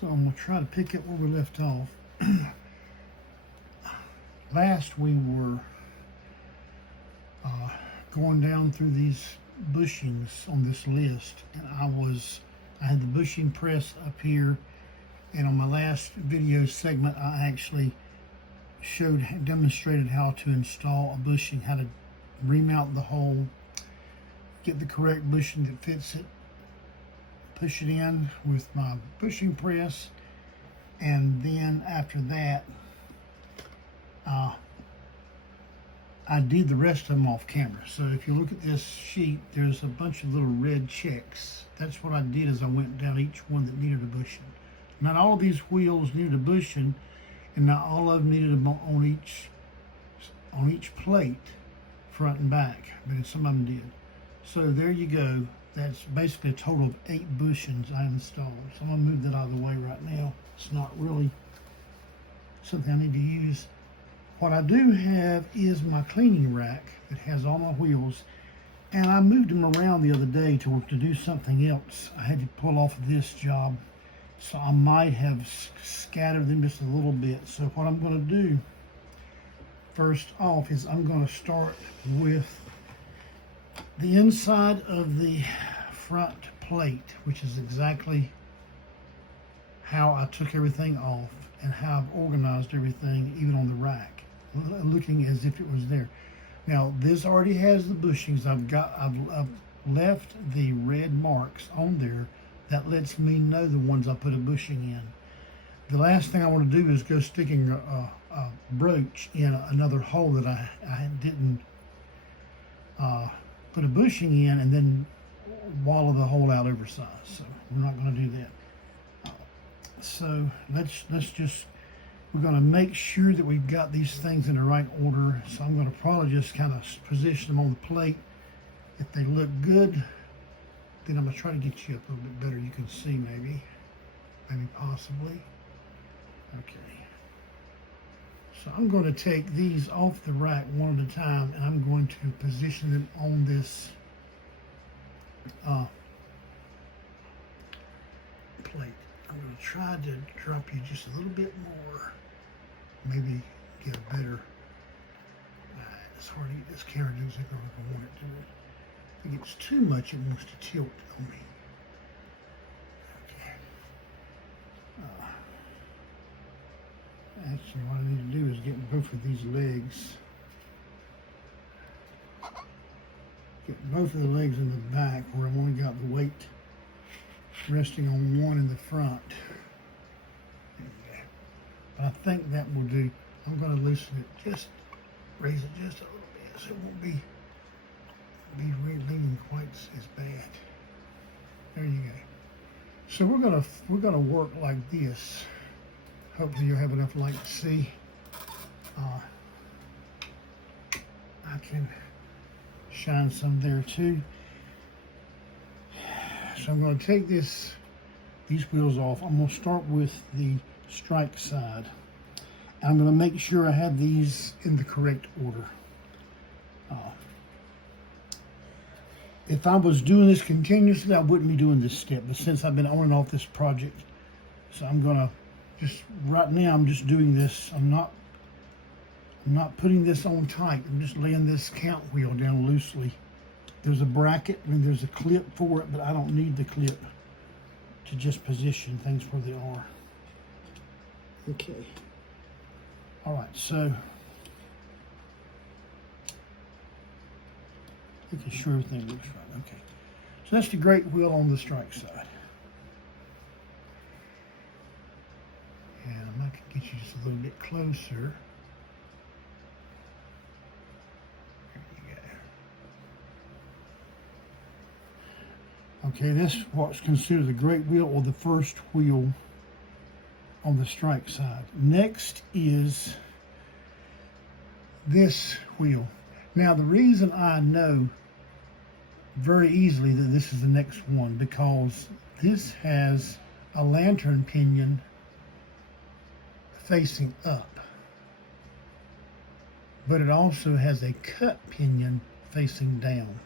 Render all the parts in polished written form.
So I'm going to try to pick up where we left off. Last we were going down through these bushings on this list, and I had the bushing press up here, and on my last video segment I actually demonstrated how to install a bushing, how to remount the hole, get the correct bushing that fits it, push it in with my bushing press, and then after that I did the rest of them off camera. So if you look at this sheet, there's a bunch of little red checks. That's what I did as I went down each one that needed a bushing. Not all of these wheels needed a bushing, and not all of them needed them on each plate, front and back, but some of them did. So there you go. That's basically a total of 8 bushings I installed. So I'm gonna move that out of the way right now. It's not really something I need to use. What I do have is my cleaning rack that has all my wheels, and I moved them around the other day to do something else. I had to pull off this job, so I might have scattered them just a little bit. So what I'm going to do first off is I'm going to start with the inside of the front plate, which is exactly how I took everything off and how I've organized everything, even on the rack, looking as if it was there. Now this already has the bushings. I've left the red marks on there. That lets me know the ones I put a bushing in. The last thing I want to do is go sticking a broach in another hole that I didn't put a bushing in, and then wallow the hole out oversized. So we're not going to do that. So we're going to make sure that we've got these things in the right order. So I'm going to probably just kind of position them on the plate. If they look good, then I'm going to try to get you up a little bit better. You can see maybe possibly. Okay. So I'm going to take these off the rack one at a time, and I'm going to position them on this plate. I'm going to try to drop you just a little bit more. Maybe get a better, it's hard to get this camera to do exactly what I want it to do. If it gets too much, it wants to tilt on me. Okay. Actually, what I need to do is get both of these legs. Get both of the legs in the back where I've only got the weight resting on one in the front. But I think that will do. I'm going to loosen it, just raise it just a little bit so it won't be leaning quite as bad. There you go. So we're gonna work like this. Hopefully you'll have enough light to see. I can shine some there too. So I'm going to take these wheels off. I'm going to start with the strike side. I'm going to make sure I have these in the correct order. If I was doing this continuously, I wouldn't be doing this step, but since I've been on and off this project, so I'm going to right now I'm just doing this. I'm not putting this on tight. I'm just laying this count wheel down loosely. There's a bracket and there's a clip for it, but I don't need the clip to just position things where they are. Okay. All right, so making sure everything looks right. Okay. So that's the great wheel on the strike side. And I might get you just a little bit closer. There you go. Okay, this is what's considered the great wheel, or the first wheel on the strike side. Next is this wheel. Now the reason I know very easily that this is the next one, because this has a lantern pinion facing up, but it also has a cut pinion facing down.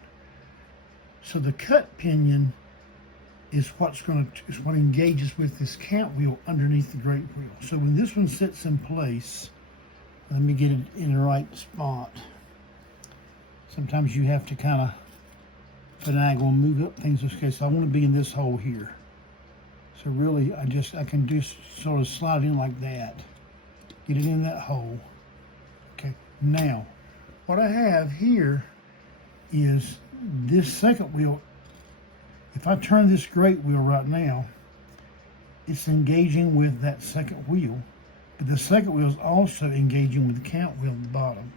So the cut pinion is what engages with this count wheel underneath the great wheel. So when this one sits in place, let me get it in the right spot. Sometimes you have to kind of finagle and move up things. Okay, so I want to be in this hole here. So really, I can just sort of slide in like that. Get it in that hole. Okay, now, what I have here is this second wheel. If I turn this great wheel right now, it's engaging with that second wheel, but the second wheel is also engaging with the count wheel at the bottom.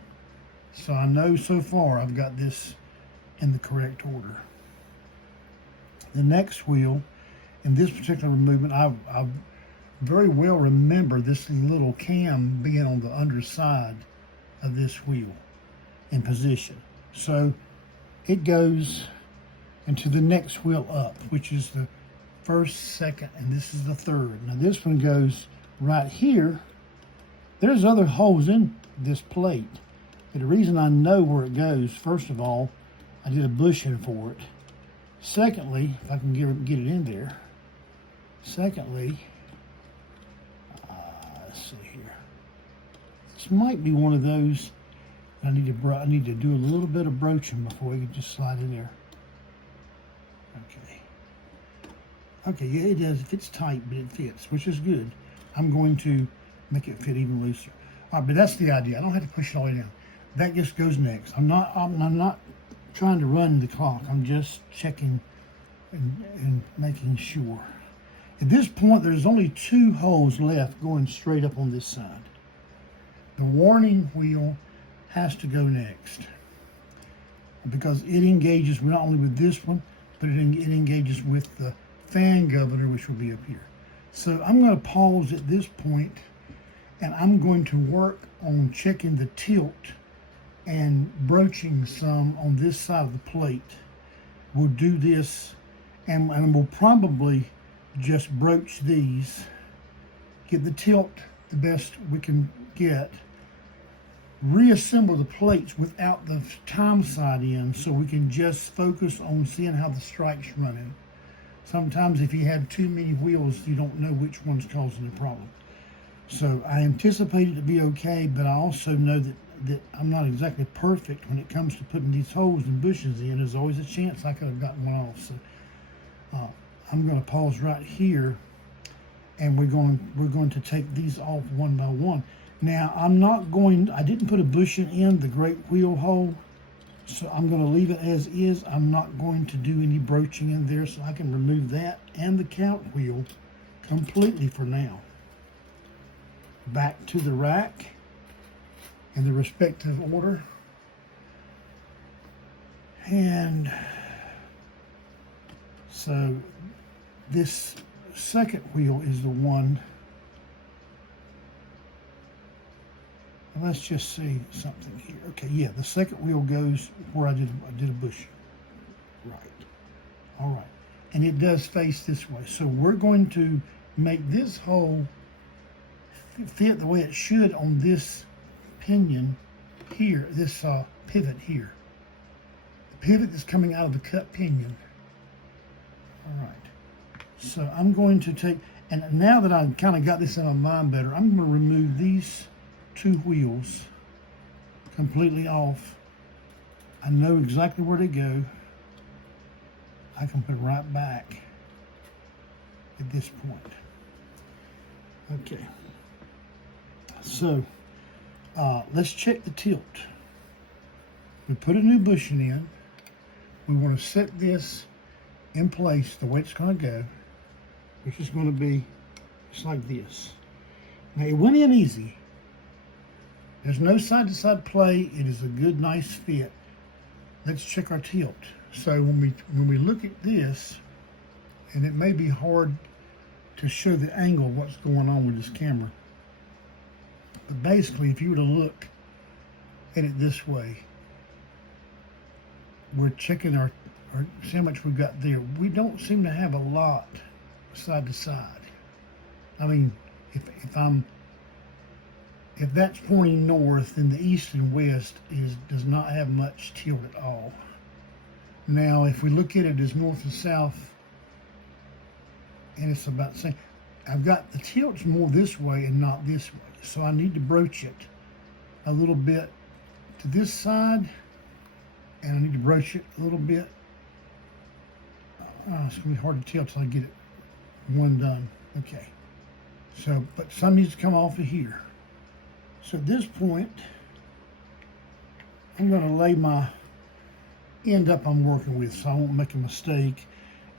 So I know so far I've got this in the correct order. The next wheel, in this particular movement, I very well remember this little cam being on the underside of this wheel in position. So it goes into the next wheel up, which is the first, second, and this is the third. Now this one goes right here. There's other holes in this plate. But the reason I know where it goes, first of all, I did a bushing for it. Secondly, if I can get it in there. Secondly, let's see here. This might be one of those I need to do a little bit of broaching before we can just slide in there. Okay. Okay, yeah, it does. It fits tight, but it fits, which is good. I'm going to make it fit even looser. All right, but that's the idea. I don't have to push it all the way down. That just goes next. I'm not trying to run the clock. I'm just checking and making sure. At this point, there's only 2 holes left going straight up on this side. The warning wheel has to go next because it engages not only with this one, but it engages with the fan governor, which will be up here. So I'm going to pause at this point, and I'm going to work on checking the tilt and broaching some on this side of the plate. We'll do this, and we'll probably just broach these, get the tilt the best we can get, reassemble the plates without the time side in so we can just focus on seeing how the strike's running. Sometimes if you have too many wheels, you don't know which one's causing the problem. So I anticipate it to be okay, but I also know that I'm not exactly perfect when it comes to putting these holes and bushes in. There's always a chance I could have gotten one off. So I'm going to pause right here, and we're going to take these off one by one. Now I didn't put a bushing in the great wheel hole, so I'm going to leave it as is. I'm not going to do any broaching in there, so I can remove that and the count wheel completely for now. Back to the rack in the respective order. And so this second wheel is the one. And let's just see something here. Okay, yeah, the second wheel goes where I did a bushing. Right. All right. And it does face this way. So we're going to make this hole fit the way it should on this pinion here, this pivot here. The pivot that's coming out of the cut pinion. All right. So I'm going to take, and now that I've kind of got this in my mind better, I'm going to remove these 2 wheels completely off. I know exactly where they go. I can put it right back at this point. Okay. So let's check the tilt. We put a new bushing in. We want to set this in place the way it's going to go, which is going to be just like this. Now it went in easy. There's no side-to-side play. It is a good, nice fit. Let's check our tilt. So when we look at this, and it may be hard to show the angle of what's going on with this camera, but basically, if you were to look at it this way, we're checking our see how much we've got there. We don't seem to have a lot side to side. I mean, if that's pointing north, then the east and west does not have much tilt at all. Now, if we look at it as north and south, and it's about the same. I've got the tilts more this way and not this way, so I need to broach it a little bit to this side, and I need to broach it a little bit. It's gonna be hard to tell till I get it one done. Okay, so but some needs to come off of here. So at this point, I'm gonna lay my end up I'm working with, so I won't make a mistake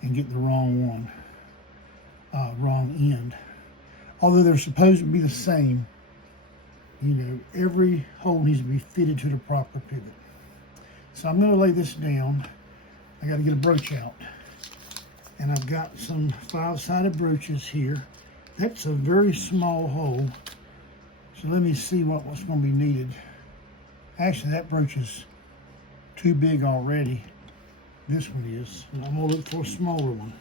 and get the wrong one, wrong end. Although they're supposed to be the same, you know, every hole needs to be fitted to the proper pivot. So I'm going to lay this down. I got to get a broach out, and I've got some 5-sided broaches here. That's a very small hole, so let me see what's going to be needed. Actually, that broach is too big already. This one is. And I'm going to look for a smaller one.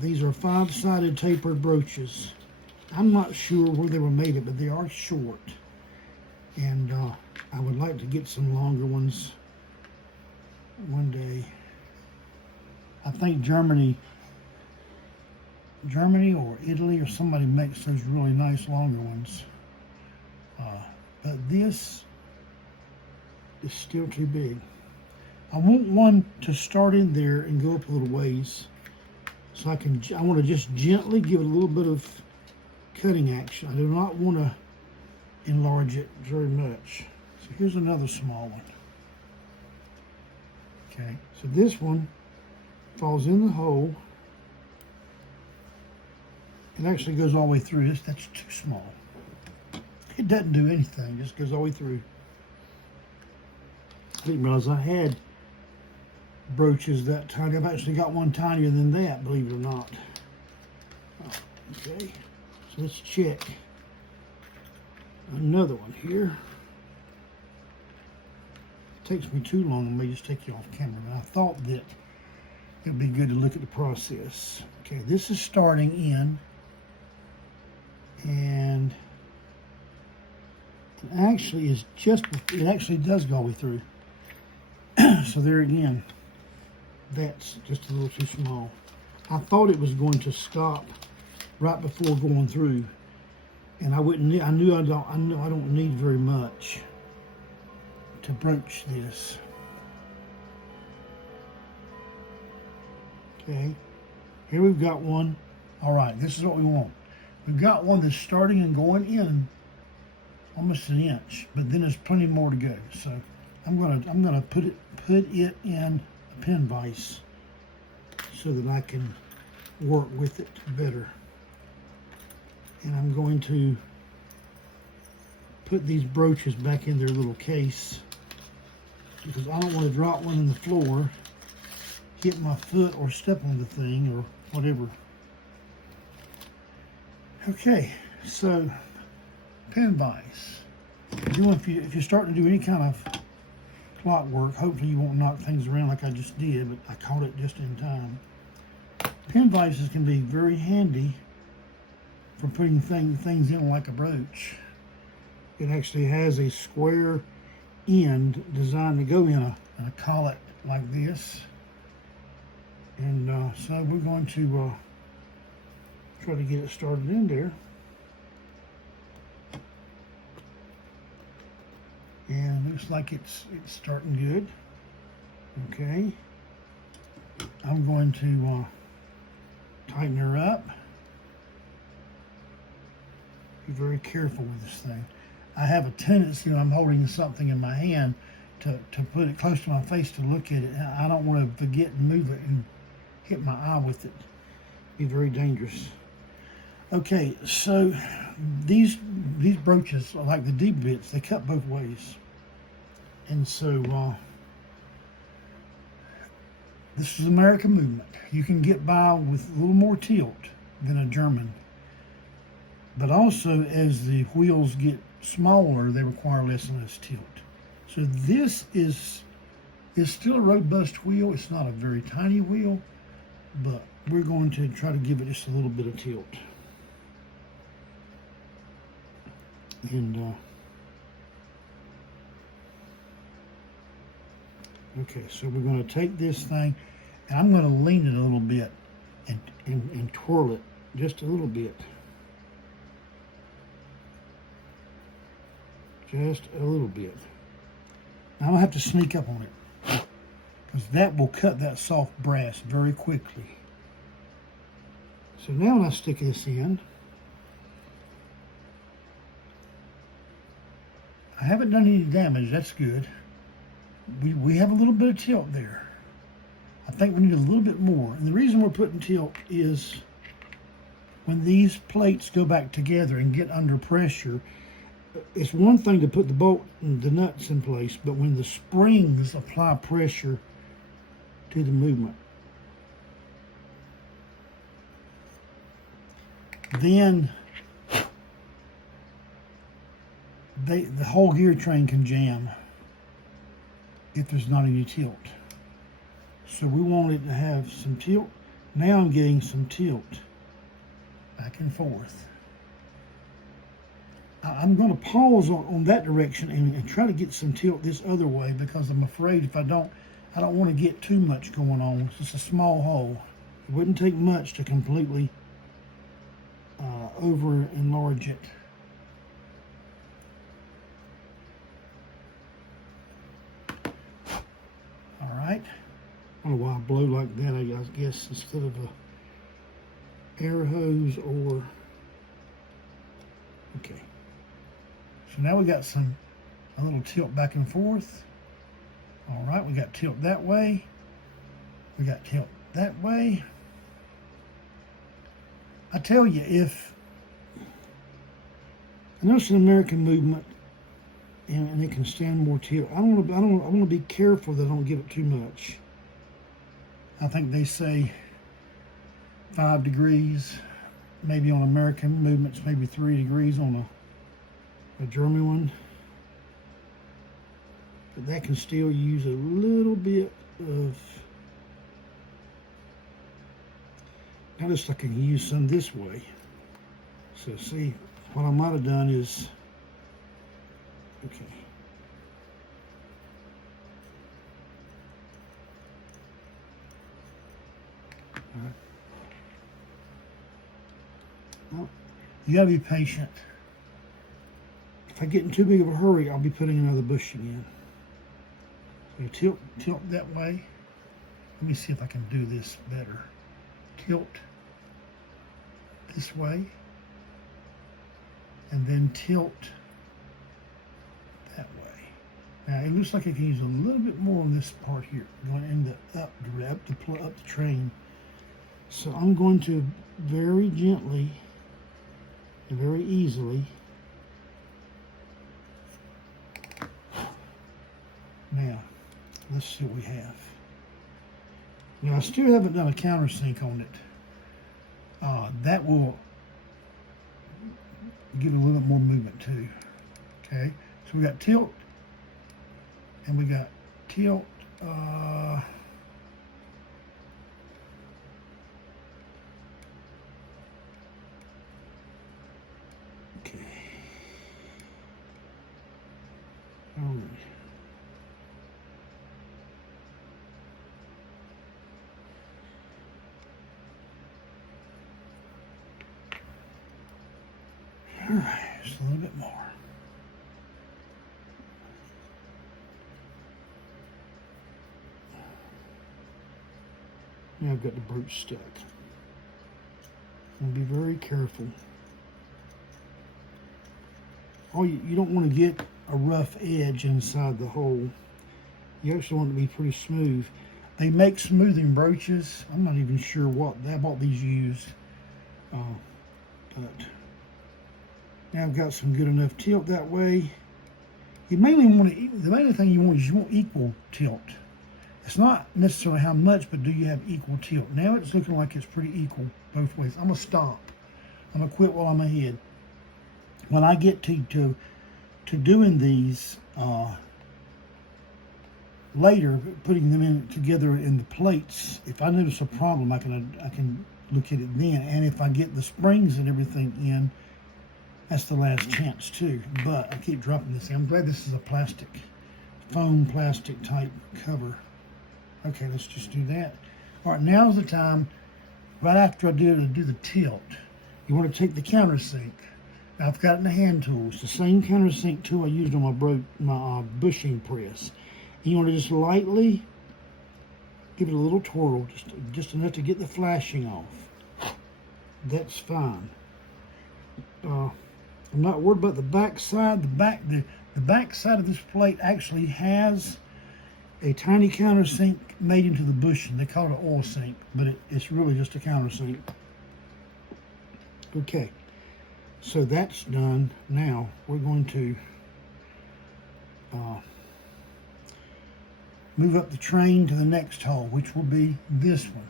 These are 5-sided tapered broaches. I'm not sure where they were made of, but they are short. And I would like to get some longer ones one day. I think Germany or Italy or somebody makes those really nice longer ones. But this is still too big. I want one to start in there and go up a little ways. So I want to just gently give it a little bit of cutting action. I do not want to enlarge it very much. So here's another small one. Okay, so this one falls in the hole. It actually goes all the way through. That's too small. It doesn't do anything, it just goes all the way through. I didn't realize I had broaches that tiny. I've actually got one tinier than that, believe it or not. Okay, so let's check another one here. It takes me too long. I may just take you off camera, but I thought that it would be good to look at the process. Okay, this is starting in, and it actually is just, it actually does go all the way through. So there again, that's just a little too small. I thought it was going to stop right before going through, and I wouldn't. I knew I don't need very much to broach this. Okay, here we've got one. All right, this is what we want. We've got one that's starting and going in almost an inch, but then there's plenty more to go. So I'm gonna put it in a pin vise so that I can work with it better. And I'm going to put these broaches back in their little case because I don't want to drop one in the floor, hit my foot or step on the thing or whatever. Okay, so pin vise. If you're starting to do any kind of clock work, hopefully you won't knock things around like I just did, but I caught it just in time. Pin vises can be very handy for putting things in like a brooch. It actually has a square end designed to go in a collet like this. And so we're going to try to get it started in there. And looks like it's starting good. Okay. I'm going to tighten her up. Be very careful with this thing. I have a tendency when I'm holding something in my hand to put it close to my face to look at it. I don't want to forget and move it and hit my eye with it. Be very dangerous. Okay, so these broaches are like the D bits. They cut both ways. And so this is American movement. You can get by with a little more tilt than a German. But also, as the wheels get smaller, they require less and less tilt. So this is still a robust wheel. It's not a very tiny wheel, but we're going to try to give it just a little bit of tilt. And Okay, so we're going to take this thing, and I'm going to lean it a little bit and twirl it just a little bit. Just a little bit. Now I'm going to have to sneak up on it, because that will cut that soft brass very quickly. So now when I stick this in, I haven't done any damage. That's good. We have a little bit of tilt there. I think we need a little bit more. And the reason we're putting tilt is when these plates go back together and get under pressure, it's one thing to put the bolt and the nuts in place, but when the springs apply pressure to the movement, then the whole gear train can jam if there's not any tilt. So we want it to have some tilt. Now I'm getting some tilt back and forth. I'm going to pause on that direction and try to get some tilt this other way, because I'm afraid if I don't want to get too much going on. It's just a small hole. It wouldn't take much to completely over enlarge it. All right. I don't know why I blow like that. I guess instead of a air hose or, okay. So now we got a little tilt back and forth. All right, we got tilt that way. We got tilt that way. I tell you, if I know it's an American movement and it can stand more tilt, I want to be careful that I don't give it too much. I think they say 5 degrees, maybe on American movements, maybe 3 degrees on a German one. But that can still use a little bit of, notice I can use some this way. So see, what I might have done is, okay. All right. Well, you gotta be patient. If I get in too big of a hurry, I'll be putting another bushing in. So tilt that way. Let me see if I can do this better. Tilt this way, and then tilt that way. Now it looks like I can use a little bit more on this part here, going in the up the train. So I'm going to very gently and very easily. Now, let's see what we have. Now, I still haven't done a countersink on it. That will give it a little bit more movement too. Okay, so we got tilt, and we got tilt. Okay. All right. All right, just a little bit more. Now I've got the brooch stuck. And be very careful. Oh, you don't want to get a rough edge inside the hole. You actually want it to be pretty smooth. They make smoothing brooches. I'm not even sure what I bought these used, but now I've got some good enough tilt that way. You mainly want to, the main thing you want is you want equal tilt. It's not necessarily how much, but do you have equal tilt? Now it's looking like it's pretty equal both ways. I'm gonna stop. I'm gonna quit while I'm ahead. When I get to doing these later, putting them in together in the plates, if I notice a problem, I can look at it then. And if I get the springs and everything in, that's the last chance too. But I keep dropping this. I'm glad this is a plastic, foam plastic type cover. Okay, let's just do that. All right, now's the time, right after I do the tilt, you want to take the countersink. Now I've got it in the hand tool. It's the same countersink tool I used on my bushing press. And you want to just lightly give it a little twirl, just enough to get the flashing off. That's fine. I'm not worried about the back side. The back side of this plate actually has a tiny countersink made into the bushing. They call it an oil sink, but it's really just a countersink. Okay, so that's done. Now we're going to move up the train to the next hole, which will be this one.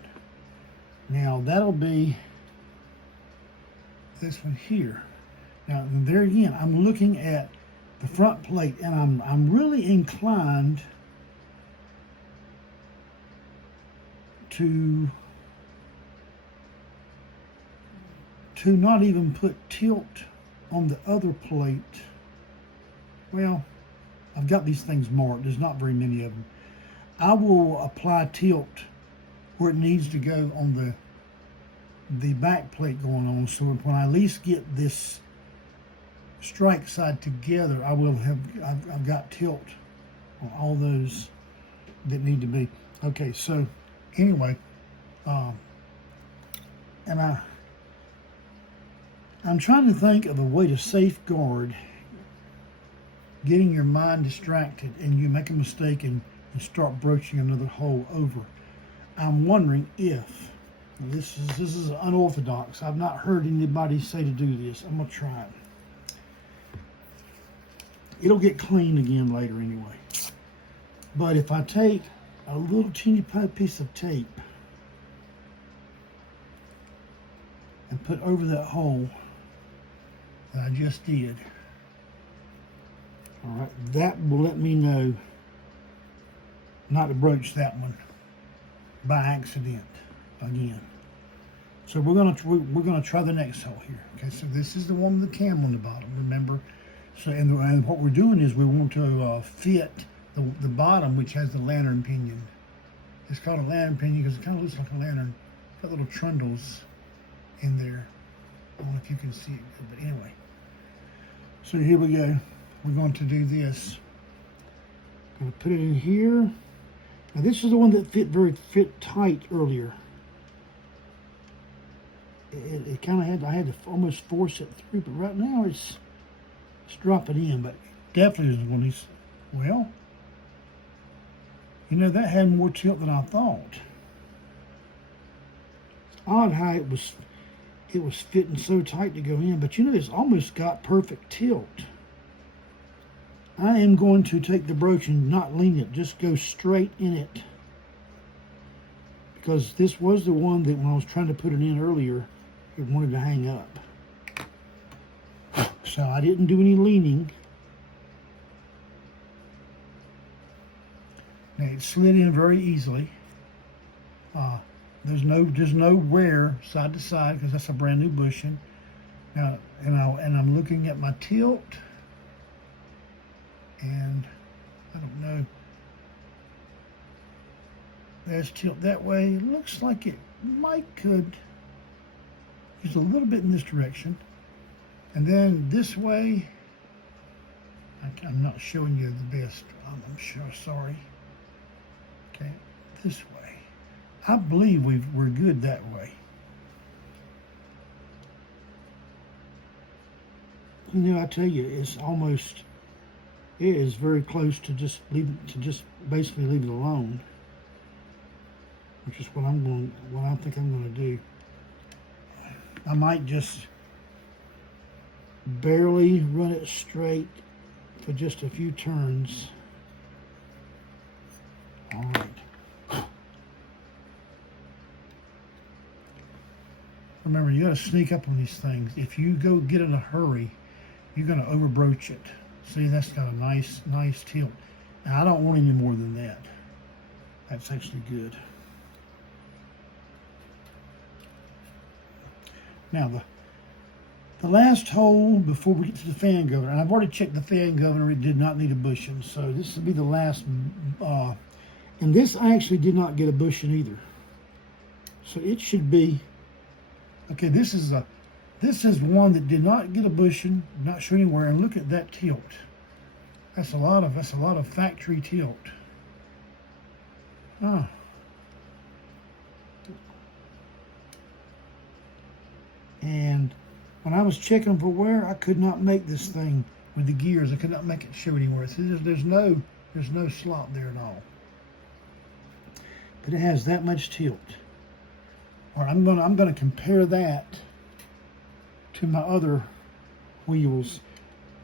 Now that'll be this one here. Now there again, I'm looking at the front plate, and I'm really inclined to not even put tilt on the other plate. Well, I've got these things marked. There's not very many of them. I will apply tilt where it needs to go on the back plate going on, so when I at least get this strike side together, I've got tilt on all those that need to be. Okay, so anyway, and I'm trying to think of a way to safeguard getting your mind distracted and you make a mistake and start broaching another hole over. I'm wondering if this is unorthodox. I've not heard anybody say to do this. I'm gonna try it. It'll get clean again later anyway. But if I take a little teeny piece of tape and put over that hole that I just did, all right, that will let me know not to broach that one by accident again. So we're gonna try the next hole here. Okay, so this is the one with the cam on the bottom. Remember, so and what we're doing is we want to fit the bottom, which has the lantern pinion. It's called a lantern pinion because it kind of looks like a lantern. It's got little trundles in there. I don't know if you can see it good, but anyway. So here we go. We're going to do this. Going to put it in here. Now this is the one that fit tight earlier. It kind of I had to almost force it through, but right now it's dropping in. But definitely is one of these. Well, you know, that had more tilt than I thought. It's odd how it was fitting so tight to go in, but you know, it's almost got perfect tilt. I am going to take the broach and not lean it, just go straight in it. Because this was the one that when I was trying to put it in earlier, it wanted to hang up. So I didn't do any leaning. Now it slid in very easily. There's no wear side to side because that's a brand new bushing. Now, and I'm looking at my tilt, and I don't know. There's tilt that way. It looks like it could use a little bit in this direction, and then this way. I'm not showing you the best. I'm sure. Sorry. Okay, this way. I believe we're good that way. You know, I tell you, it is very close to just basically leave it alone, which is what I think I'm going to do. I might just barely run it straight for just a few turns. All right. Remember, you got to sneak up on these things. If you go get in a hurry, you're going to overbroach it. See, that's got a nice tilt. Now, I don't want any more than that. That's actually good. Now, The last hole before we get to the fan governor, and I've already checked the fan governor, it did not need a bushing, so this will be the last, and this I actually did not get a bushing either. So it should be, okay, this is one that did not get a bushing, not sure anywhere, and look at that tilt. That's a lot of factory tilt. Ah. And when I was checking for wear, I could not make this thing with the gears. I could not make it show anywhere. So there's no slop there at all. But it has that much tilt. Or I'm gonna compare that to my other wheels.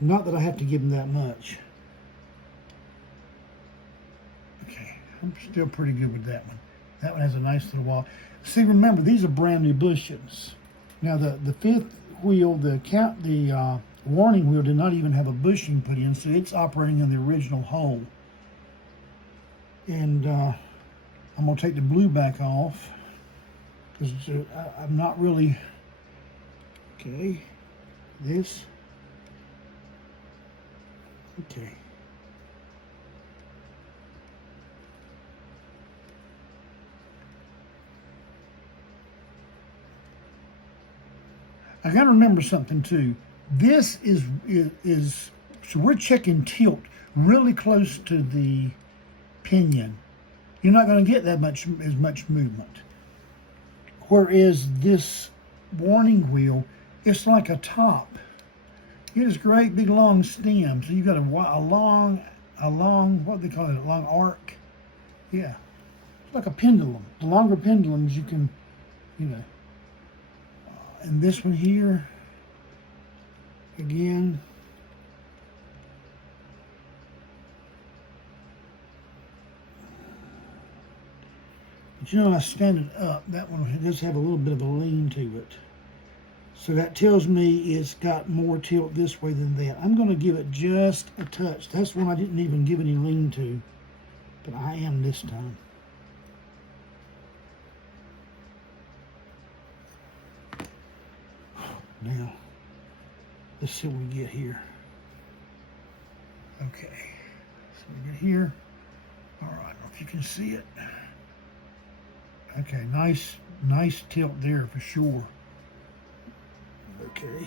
Not that I have to give them that much. Okay, I'm still pretty good with that one. That one has a nice little wall. See, remember, these are brand new bushings. Now the fifth wheel, the warning wheel did not even have a bushing put in, so it's operating in the original hole. And I'm gonna take the blue back off because I'm not really, okay, this, okay. I got to remember something too. This is so we're checking tilt really close to the pinion. You're not going to get that much movement. Whereas this warning wheel, it's like a top. It is great big long stem. So you've got a long what do they call it? A long arc. Yeah, it's like a pendulum. The longer pendulums you can, you know. And this one here, again, but you know, I stand it up. That one does have a little bit of a lean to it. So that tells me it's got more tilt this way than that. I'm going to give it just a touch. That's one I didn't even give any lean to, but I am this time. Now, let's see what we get here. Okay, so we get here. All right, I don't know if you can see it. Okay, nice tilt there for sure. Okay.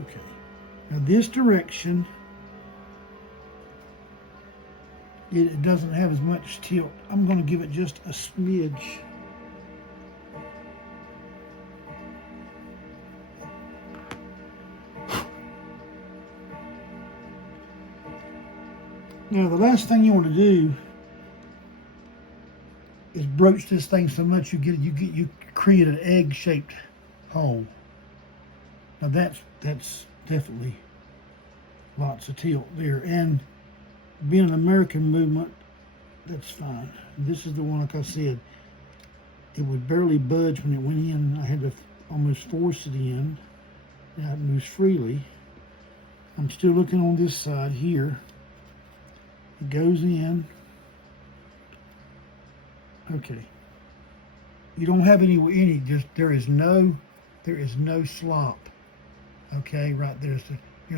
Okay, now this direction, it doesn't have as much tilt. I'm going to give it just a smidge. Now the last thing you want to do is broach this thing so much you create an egg-shaped hole. Now that's definitely lots of tilt there, and being an American movement, that's fine. This is the one, like I said, it would barely budge when it went in. I had to almost force it in. Now it moves freely. I'm still looking on this side here. It goes in. Okay. You don't have any just there is no slop. Okay, right there's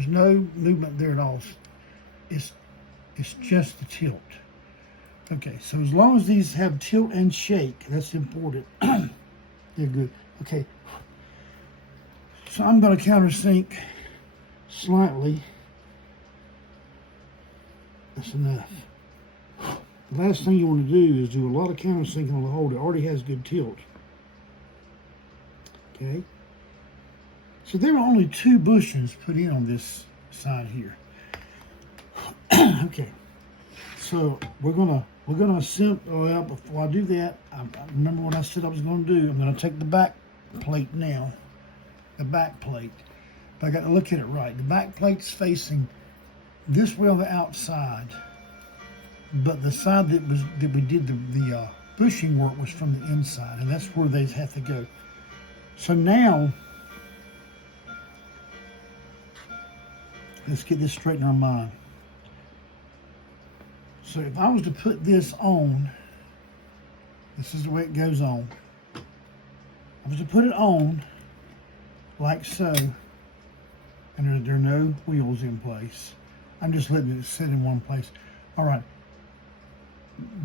no movement there at all. It's just the tilt. Okay, so as long as these have tilt and shake, that's important. They're good. Okay. So I'm going to countersink slightly. That's enough. The last thing you want to do is do a lot of countersinking on the hole that already has good tilt. Okay. So there are only 2 bushings put in on this side here. Okay. So we're gonna well, before I do that, I remember what I said I was gonna do. I'm gonna take the back plate now. The back plate. But I got to look at it right. The back plate's facing this way on the outside, but the side that we did the bushing work was from the inside, and that's where they have to go. So now, let's get this straight in our mind. So if I was to put this on, this is the way it goes on. I'm going to put it on like so, and there are no wheels in place. I'm just letting it sit in one place. All right.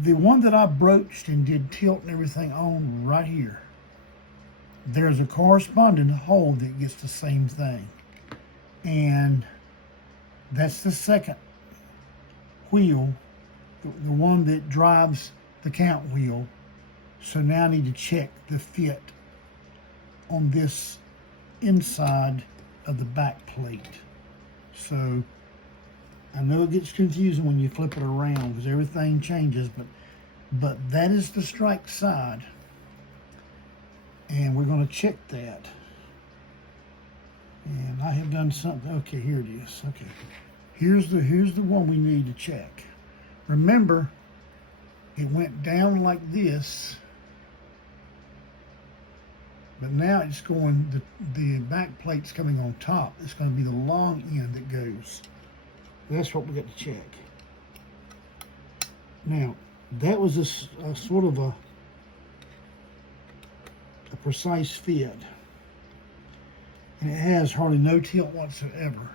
The one that I broached and did tilt and everything on right here, there's a corresponding hole that gets the same thing. And that's the second wheel, the one that drives the count wheel. So now I need to check the fit on this inside of the back plate. So I know it gets confusing when you flip it around because everything changes, but that is the strike side. And we're going to check that. And I have done something. Okay, here it is. Okay. Here's the one we need to check. Remember, it went down like this, but now it's going, the back plate's coming on top. It's going to be the long end that goes. That's what we got to check. Now, that was a sort of a precise fit. And it has hardly no tilt whatsoever.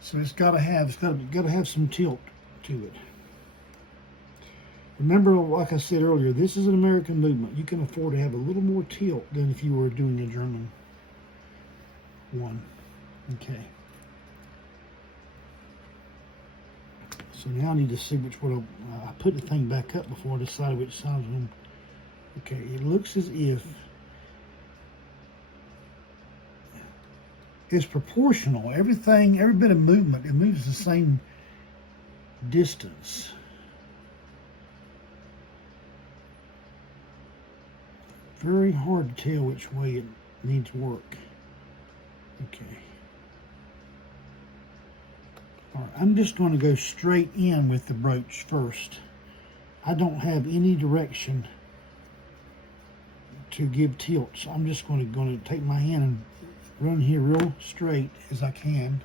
So it's got to have some tilt to it. Remember, like I said earlier, this is an American movement. You can afford to have a little more tilt than if you were doing a German one. Okay. So now I need to see which one. I put the thing back up before I decided which side of them. Okay, it looks as if it's proportional. Everything, every bit of movement, it moves the same distance. Very hard to tell which way it needs work. Okay. All right, I'm just going to go straight in with the broach first. I don't have any direction to give tilt, so I'm just going to take my hand and run here real straight as I can.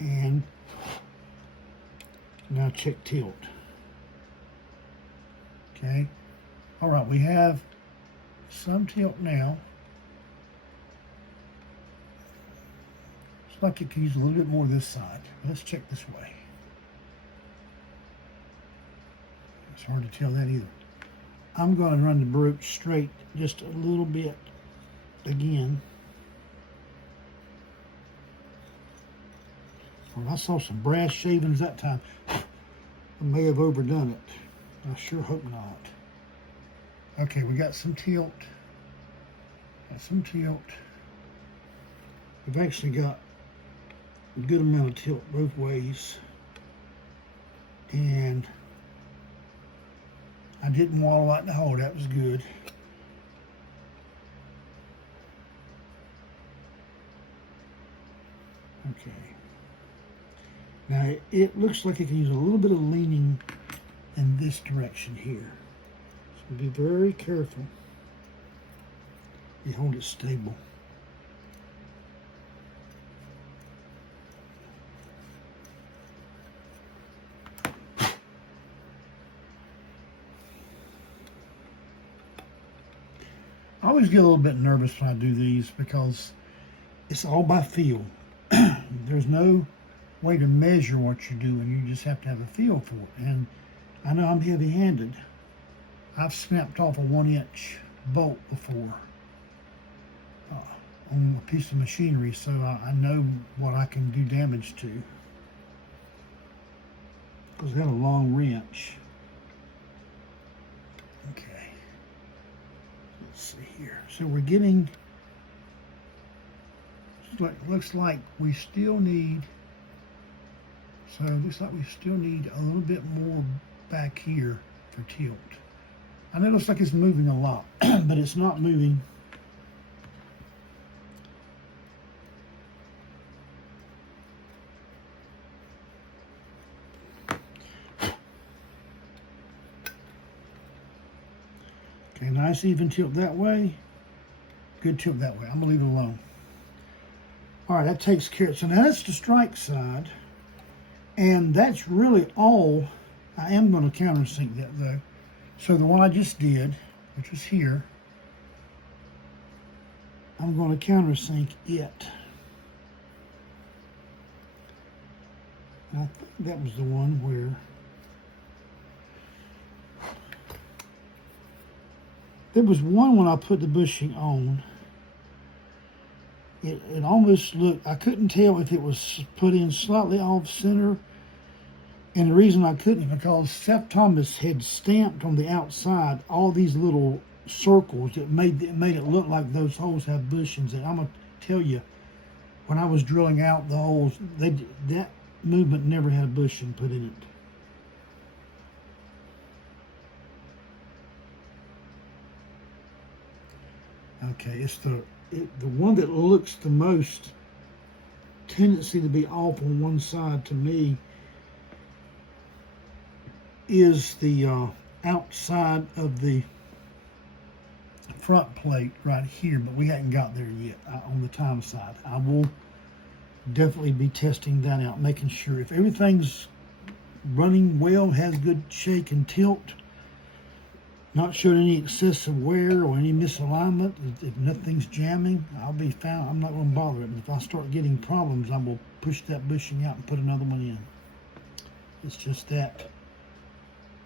And now check tilt. Okay. All right, we have some tilt now. It's like it could use a little bit more this side. Let's check this way. It's hard to tell that either. I'm going to run the broach straight just a little bit again. Well, I saw some brass shavings that time. I may have overdone it. I sure hope not. Okay, we got some tilt. We've actually got a good amount of tilt both ways. And I didn't wallow out in the hole. That was good. Okay. Now it looks like it can use a little bit of leaning in this direction here. So be very careful. You hold it stable. I always get a little bit nervous when I do these because it's all by feel. There's no way to measure what you're doing. You just have to have a feel for it. And I know I'm heavy-handed. I've snapped off a 1-inch bolt before on a piece of machinery, so I know what I can do damage to. Because I got a long wrench. Okay. Let's see here. So we're getting, looks like we still need, so it looks like we still need a little bit more back here for tilt. I know it looks like it's moving a lot, but it's not moving. Okay, nice even tilt that way. Good tilt that way. I'm gonna leave it alone. All right, that takes care of it. So now that's the strike side. And that's really all. I am going to countersink that though. So the one I just did, which was here, I'm going to countersink it. I think that was the one where there was one when I put the bushing on. It almost looked, I couldn't tell if it was put in slightly off center. And the reason I couldn't is because Seth Thomas had stamped on the outside all these little circles that made it look like those holes have bushings. And I'm going to tell you, when I was drilling out the holes, that movement never had a bushing put in it. Okay, it's the one that looks the most tendency to be off on one side to me is the outside of the front plate right here, but we haven't got there yet on the time side. I will definitely be testing that out, making sure if everything's running well, has good shake and tilt, not showing any excessive wear or any misalignment. If nothing's jamming, I'm not going to bother it. But if I start getting problems, I will push that bushing out and put another one in. It's just that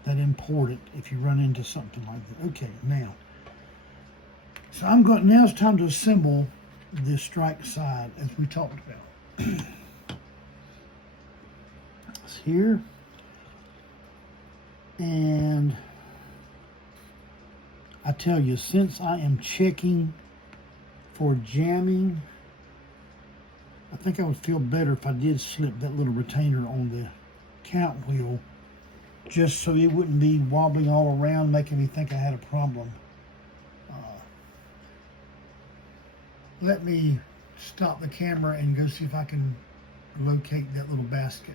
important if you run into something like that. Okay, now, so now it's time to assemble the strike side as we talked about. It's here, and I tell you, since I am checking for jamming, I think I would feel better if I did slip that little retainer on the count wheel, just so it wouldn't be wobbling all around, making me think I had a problem. Let me stop the camera and go see if I can locate that little basket.